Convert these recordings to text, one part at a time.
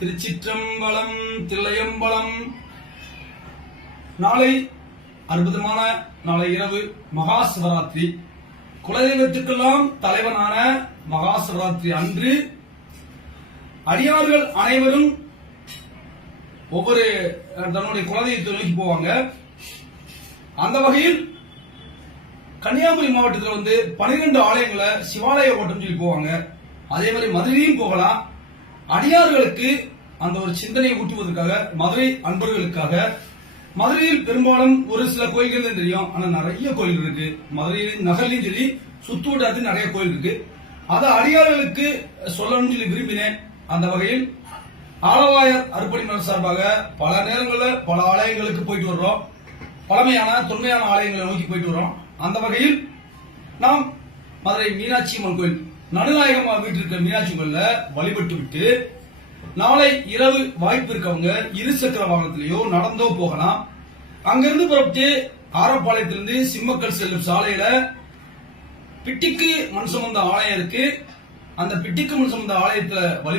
திருச்சிற்றம்பலம் தில்லையம்பலம். நாளை அற்புதமான நாளை இரவு மகா சிவராத்திரி. குலதெய்வத்துக்கெல்லாம் தலைவனான மகா சிவராத்திரி அன்று அடியார்கள் அனைவரும் ஒவ்வொரு தன்னுடைய குலதெய்வத்தை நோக்கி போவாங்க. அந்த வகையில் கன்னியாகுமரி மாவட்டத்தில் 12 ஆலயங்களை சிவாலய ஓட்டம் சொல்லி போவாங்க. அதே மாதிரி மதுரையும் போகலாம். அடியார்களுக்கு அந்த ஒரு சிந்தனையை ஊட்டுவதற்காக மதுரை அன்பர்களுக்காக மதுரையில் பெரும்பாலும் ஒரு சில கோயில்கள் தான் தெரியும். ஆனா நிறைய கோயில்கள் இருக்கு. மதுரையில் நகர்லையும் சொல்லி சுத்து வட்டாரத்தில் நிறைய கோயில் இருக்கு. அதை அடியார்களுக்கு சொல்லணும்னு சொல்லி விரும்பினேன். அந்த வகையில் ஆலவாயர் அருப்பணி மன்றம் சார்பாக பல நேரங்களில் பல ஆலயங்களுக்கு போயிட்டு வர்றோம். பழமையான தொன்மையான ஆலயங்களை நோக்கி போயிட்டு வர்றோம். அந்த வகையில் நாம் மதுரை மீனாட்சி அம்மன் கோயில் நடுநாயகமா வீட்டிற்கு மீனாட்சி கோயில வழிபட்டு விட்டு நாளை இரவு வாய்ப்பு இருக்கவங்க இருசக்கர வாகனத்திலேயோ நடந்தோ போகலாம். அங்கிருந்து புறப்பட்டு ஆரப்பாளையத்திலிருந்து சிம்மக்கல் செல்லும் சாலையில பிட்டிக்கு மண் சுமந்த ஆலயம் இருக்கு. அந்த பிட்டிக்கு மண் சுமந்த ஆலயத்துல வழி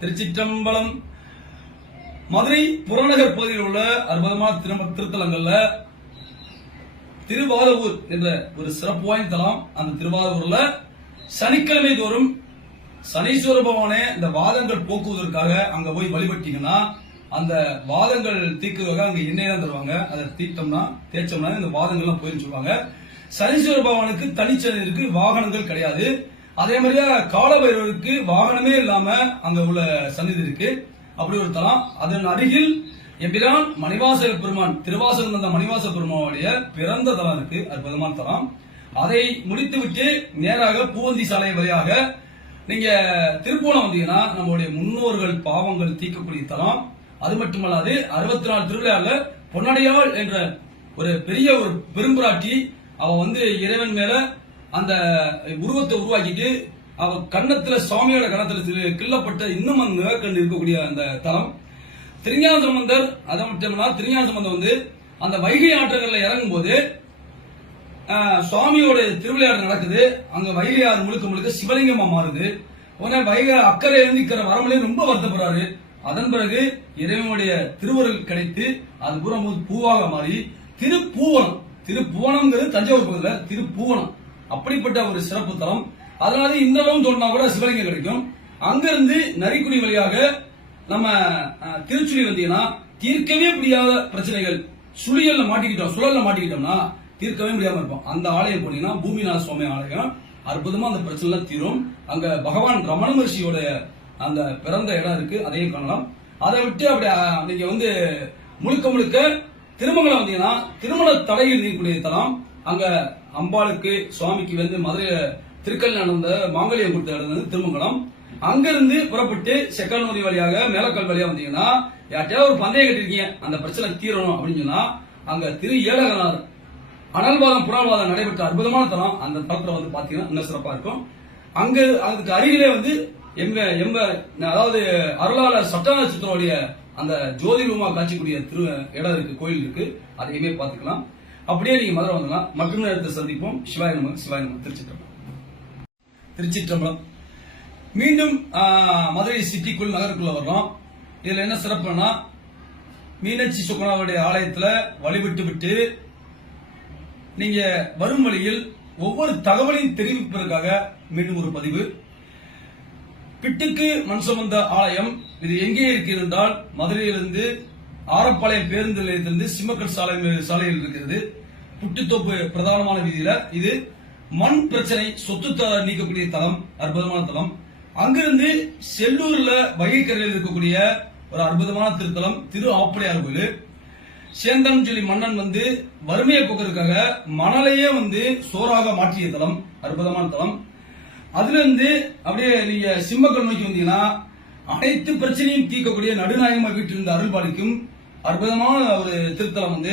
திருச்சிற்றம்பலம். மதுரை புறநகர் பகுதியில் உள்ள அற்புதமான திருத்தலங்கள்ல திருவாரூர் என்ற ஒரு சிறப்பு வாய்ந்த தலம். அந்த திருவாரூர்ல சனிக்கிழமை தோறும் சனீஸ்வர பகவானே இந்த வாதங்கள் போக்குவதற்காக அங்க போய் வழிபட்டீங்கன்னா அந்த வாதங்கள் தீர்க்குவதற்காக அங்க எண்ணெய் தான் தருவாங்க. அதை தேய்ச்சோம்னா இந்த வாதங்கள்லாம் போயின்னு சொல்லுவாங்க. சனீஸ்வர பகவானுக்கு தனிச்சனி இருக்கு, வாகனங்கள் கிடையாது. அதே மாதிரியா காலபைரவருக்கு வாகனமே இல்லாம அங்க உள்ள சன்னிதி இருக்கு. அப்படி ஒரு தலம். அதன் அருகில் எம்பிரான் மணிவாசக பெருமான் திருவாசகம் தந்த மணிவாசக பெருமானுடைய பிறந்த தலம் இருக்கு. அற்புதமான தலம். அதை முடித்துவிட்டு நேராக பூவந்தி சாலை வழியாக நீங்க திருப்பூணம் வந்தீங்கன்னா நம்மளுடைய முன்னோர்கள் பாவங்கள் தீர்க்கக்கூடிய தலம். அது மட்டுமல்லாது 64 திருவிழால பொன்னடையாள் என்ற ஒரு பெரிய ஒரு பெரும்புராட்டி அவ இறைவன் மேல அந்த உருவத்தை உருவாக்கிட்டு அவ கண்ணத்துல சுவாமியோட கணத்துல கிள்ளப்பட்ட இன்னும் அந்த நிலக்கண்ணு இருக்கக்கூடிய அந்த தலம். திருஞான சம்பந்தர் அதை மட்டும் திருஞான சம்பந்தர் அந்த வைகை ஆற்றங்கள்ல இறங்கும் போது சுவாமியோட திருவிளையாடல் நடக்குது. அங்க வைகை ஆறு முழுக்க முழுக்க சிவலிங்கமா மாறுது. உடனே வைகை அக்கறை எழுந்திக்கிற வரமலையும் ரொம்ப வருத்தப்படுறாரு. அதன் பிறகு இறைவனுடைய திருவருள் கிடைத்து அது பூரா பூவாக மாறி திருப்புவனம்ங்கிறது தஞ்சாவூர் பகுதியில் திருப்புவனம். அப்படிப்பட்ட ஒரு சிறப்பு தலம். அதனால இந்த அளவும் சொன்னா கூட சிவலிங்கம் கிடைக்கும். அங்கிருந்து நரிக்குடி வழியாக நம்ம திருச்சுழி வந்தீங்கன்னா தீர்க்கவே முடியாத பிரச்சனைகள் சுழல்ல மாட்டிக்கிட்டோம்னா தீர்க்கவே முடியாம இருப்போம். அந்த ஆலயம் போனீங்கன்னா பூமிநாத சுவாமி ஆலயம் அற்புதமா அந்த பிரச்சனை எல்லாம் தீரும். அங்க பகவான் ரமண மகர்ஷியோட அந்த பிறந்த இடம் இருக்கு, அதையும் காணலாம். அதை விட்டு அப்படி நீங்க முழுக்க முழுக்க திருமங்கலம் வந்தீங்கன்னா திருமண தடையில் நீக்கக்கூடிய தலம். அங்க அம்பாளுக்கு சுவாமிக்கு மதுரை திருக்கல் நடந்த மாங்கல்யம் கொடுத்த இடம் திருமங்கலம். அங்கிருந்து புறப்பட்டு செக்கல்நூரி வழியாக மேலக்கல் வழியா வந்தீங்கன்னா யார்ட்டையாவது ஒரு பந்தயம் கட்டிருக்கீங்க, அந்த பிரச்சனை தீரணும் அப்படின்னு சொன்னா அங்க திரு ஏலகனார் அனல்வாதம் புனல்வாதம் நடைபெற்ற அற்புதமான தலம். அந்த தளத்துல பாத்தீங்கன்னா இன்னும் சிறப்பா இருக்கும். அங்க அதுக்கு அருகிலே அதாவது அருளாளர் சட்டநாச்சித்தருடைய அந்த ஜோதி ரூமா காட்சிக்கூடிய இடம் இருக்கு, கோயில் இருக்கு. அதையுமே பாத்துக்கலாம். அப்படியே நீங்க மதுரை வந்துடலாம். மற்றும் நேரத்தை சந்திப்போம். சிவாய நம. திருச்சிற்றம்பலம். திருச்சிற்றம்பலம். மீண்டும் மதுரை சிட்டிக்குள் நகருக்குள்ள வர்றோம். இதுல என்ன சிறப்புன்னா மீனாட்சி சுக்கனாவுடைய ஆலயத்துல வழிபட்டு விட்டு நீங்க வரும் வழியில் ஒவ்வொரு தகவலையும் தெரிவிப்பதற்காக மீண்டும் ஒரு பதிவு. பிட்டுக்கு மண் சுமந்த ஆலயம் இது எங்கே இருக்கிறது என்றால் மதுரையிலிருந்து ஆரப்பாளையம் பேருந்து நிலையத்திலிருந்து சிம்மக்கல் சாலையில் இருக்கிறது. புட்டுத்தோப்பு பிரதானமான வீதியில இது மண் பிரச்சனை சொத்து நீக்கக்கூடிய தலம், அற்புதமான தலம். அங்கிருந்து செல்லூர்ல வைகைக்கரையில் இருக்கக்கூடிய ஒரு அற்புதமான திருத்தலம் திரு ஆப்படையார் கோயில். சேந்தன் சொல்லி மன்னன் வறுமையை போக்குறதுக்காக மணலையே சோறாக மாற்றிய தலம், அற்புதமான தலம். அதுல இருந்து அப்படியே நீங்க சிம்மக்கல் நோக்கி வந்தீங்கன்னா அனைத்து பிரச்சனையும் தீர்க்கக்கூடிய நடுநாயகமா வீட்டிலிருந்து அருள் பாலிக்கும் அற்புதமான ஒரு திருத்தலம்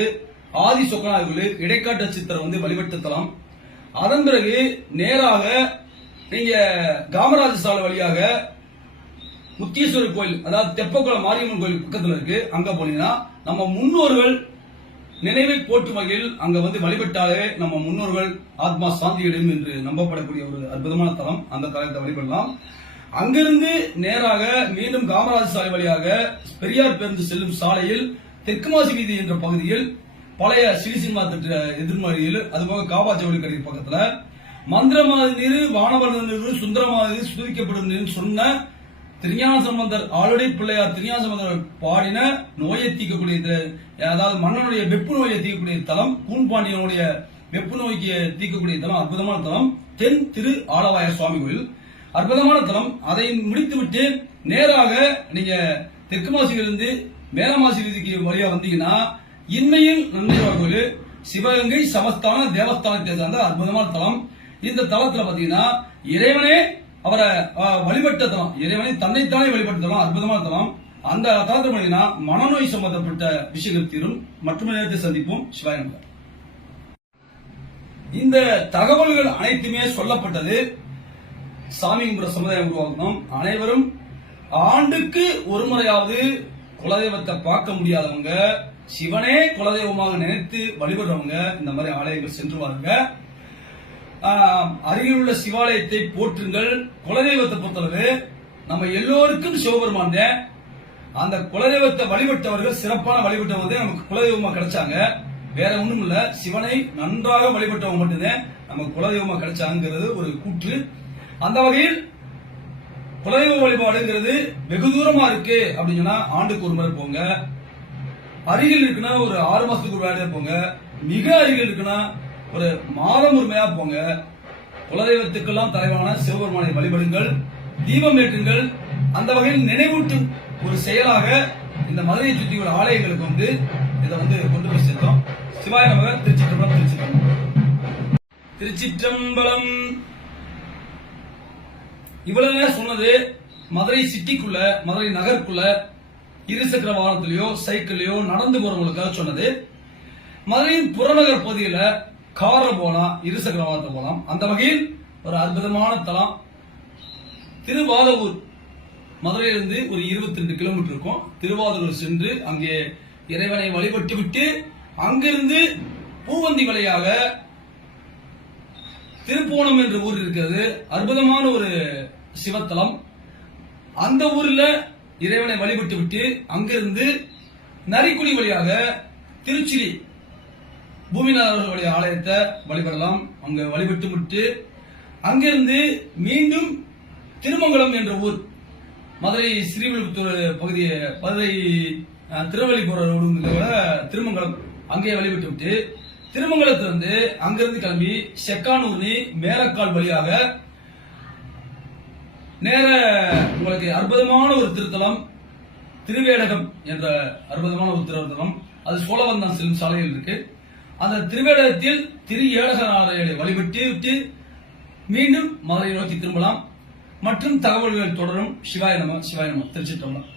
ஆதி சொக்கநாதர் கோயில். இடைக்காட்டு சித்தர் வழிபட்ட தலம். அதன் பிறகு நேராக நீங்க காமராஜ சாலை வழியாக முத்தீஸ்வரர் கோயில், அதாவது தெப்பக்குளம் மாரியம்மன் கோயில் பக்கத்துல இருக்கு. அங்க போனீங்கன்னா நம்ம முன்னோர்கள் நினைவை போற்றும் வகையில் அங்க வழிபட்டாலே நம்ம முன்னோர்கள் ஆத்மா சாந்தியடையும் என்று நம்பப்படக்கூடிய ஒரு அற்புதமான தலம். அந்த தலத்தை வழிபடலாம். அங்கிருந்து நேராக மீண்டும் காமராஜ் சாலை வழியாக பெரியார் பேருந்து செல்லும் சாலையில் தெற்குமாசி வீதி என்ற பகுதியில் பழைய ஸ்ரீ சினிமா திட்ட எதிர்மறையில் அதுபோக காபாஜோலி கடை பக்கத்துல மந்திரமாதி நீர் வானவர்த நீர் சுந்தரமாதி நீர் சுதிக்கப்படும் நீர் சொன்ன திருஞான சம்பந்தர் ஆளுடை பிள்ளையார் திருஞான சம்பந்தர் பாடின நோயை தீர்க்கக்கூடிய, அதாவது மன்னனுடைய வெப்பு நோயை தீர்க்கக்கூடிய தலம், கூன்பாண்டியனுடைய வெப்பு நோய்க்கு தீர்க்கக்கூடிய தலம், அற்புதமான தலம் தென் திரு ஆலவாய சுவாமி கோயில், அற்புதமான தலம். அதை முடித்துவிட்டு நேராக நீங்க தெற்குமாசியிலிருந்து மேலமாசி வீதிக்கு வழியா வந்தீங்கன்னா இன்மையில் நன்மையார் கோயில் சிவகங்கை சமஸ்தான தேவஸ்தானத்தை சார்ந்த அற்புதமான தலம். இந்த தலத்துல பாத்தீங்கன்னா இறைவனே அவரை வழிபட்ட தலம், இறைவனை தன்னைத்தானே வழிபட்ட தலம், அற்புதமான தலம். அந்த தலத்தில் பார்த்தீங்கன்னா மனநோய் சம்பந்தப்பட்ட விஷயங்கள் தீரும். மற்றொரு நேரத்தை சந்திப்போம். சிவாய நமக. இந்த தகவல்கள் அனைத்துமே சொல்லப்பட்டது சாமி கும்பிட சமுதாயம் உருவாக்கணும். அனைவரும் ஆண்டுக்கு ஒரு முறையாவது குலதெய்வத்தை பார்க்க முடியாதவங்க, சிவனே குலதெய்வமாக நினைத்து வழிபடுறவங்க இந்த மாதிரி ஆலயங்கள் சென்று வாருங்க. அருகில் உள்ள சிவாலயத்தை போற்றுங்கள். குலதெய்வத்தை பொறுத்தளவு நம்ம எல்லோருக்கும் சிவபெருமான். அந்த குலதெய்வத்தை வழிபட்டவர்கள் சிறப்பான வழிபட்டவங்க நமக்கு குலதெய்வமா கிடைச்சாங்க. வேற ஒண்ணும் இல்ல, சிவனை நன்றாக வழிபட்டவங்க மட்டும்தான் நமக்கு குலதெய்வமா கிடைச்சாங்கிறது ஒரு கூற்று. அந்த வகையில் குலதெய்வ வழிபாடுங்கிறது வெகு தூரமா இருக்கு அப்படின்னு சொன்னா ஆண்டுக்கு ஒரு முறை போங்க. அருகில் இருக்குன்னா ஒரு 6 மாசத்துக்கு ஒரு வேலையா போங்க. மிக அருகில் இருக்குன்னா ஒரு மாதம் உரிமையா போங்க. குலதெய்வத்துக்கெல்லாம் தலைவரான சிவபெருமானை வழிபடுங்கள், தீபம் ஏற்றுங்கள். அந்த வகையில் நினைவூட்டும் ஒரு செயலாக இந்த மதுரையை சுற்றி உள்ள ஆலயங்களுக்கு இதை கொண்டு போய் சேர்த்தோம். சிவாய நமக. திருச்சிற்றம்பலம். திருச்சிற்றம்பலம். இவ்வளவு சொன்னது மதுரை சிட்டிக்குள்ள, மதுரை நகருக்குள்ள இருசக்கர வாகனத்திலேயோ சைக்கிள்லயோ நடந்து போறவங்களுக்காக சொன்னது. மதுரையின் புறநகர் பகுதியில கார்ல போலாம், இருசக்கர வாகனத்தை போலாம். அந்த வகையில் ஒரு அற்புதமான தலம் திருவாதவூர். மதுரையிலிருந்து ஒரு 22 கிலோமீட்டர் இருக்கும். திருவாதூர் சென்று அங்கே இறைவனை வழிபட்டு விட்டு அங்கிருந்து பூவந்தி வழியாக திருப்போணம் என்ற ஊர் இருக்கிறது. அற்புதமான ஒரு சிவத்தலம். அந்த ஊர்ல இறைவனை வழிபட்டு விட்டு அங்கிருந்து நரிக்குடி வழியாக திருச்சி பூமிநாதர்களுடைய ஆலயத்தை வழிபடலாம். அங்க வழிபட்டு விட்டு அங்கிருந்து மீண்டும் திருமங்கலம் என்ற ஊர், மதுரை ஸ்ரீவில்லிபுத்தூர் பகுதியை, மதுரை திருவள்ளிபுர ரோடு திருமங்கலம், அங்கே வழிபட்டு விட்டு திருமங்கலத்திலிருந்து அங்கிருந்து கிளம்பி செக்கானூர்னி மேலக்கால் வழியாக நேர உங்களுக்கு அற்புதமான ஒரு திருத்தலம் திருவேடகம் என்ற அற்புதமான ஒரு திருத்தலம். அது சோழவந்தான் செல்லும் சாலையில் இருக்கு. அந்த திருவேடகத்தில் திரு ஏழகநாதரை வழிபட்டு விட்டு மீண்டும் மதுரை நோக்கி திரும்பலாம். மற்றும் தகவல்கள் தொடரும். சிவாய நம. சிவாய நம. திருச்சிற்றம்பலம்.